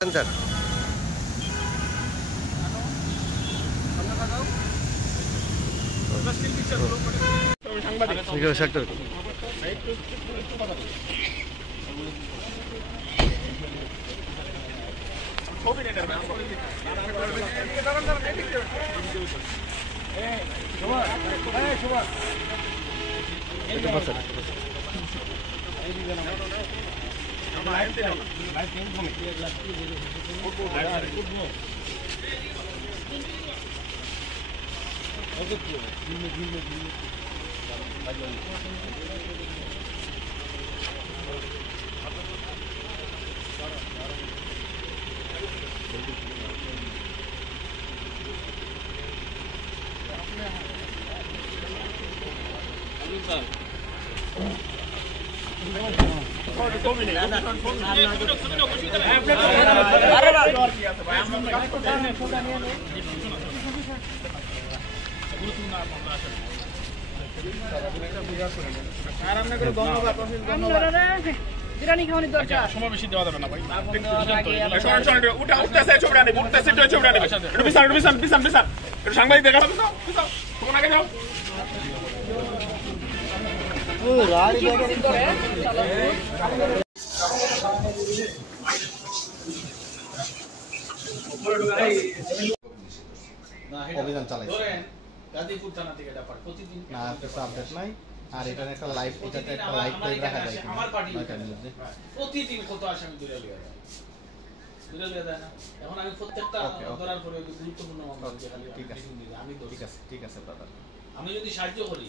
sir sector biryani খাওয়ানোর দরকার সময় বেশি দেওয়া যাবে না ভাই উঠতেছে ছবিটা নেবে উঠতেছে ছবিটা নেবে একটু বিশাল একটু সাংবাদিক দেখা যাবে তো তখন আগে যাও অভিযান চালাইছে গাজীপুর থানা থেকে ব্যাপার প্রতিদিন না কিছু আপডেট নাই আর এটা একটা লাইভ এটাতে একটা লাইভ পেজ রাখা যায় আমার পার্টি প্রতিদিন কত আসামি ধরে লিয়া যায় না এখন আমি প্রত্যেকটা ধরার পরে গুরুত্বপূর্ণ মামলা খালি ঠিক আছে আমি ঠিক আছে ব্রাদার আমি যদি সাহায্য করি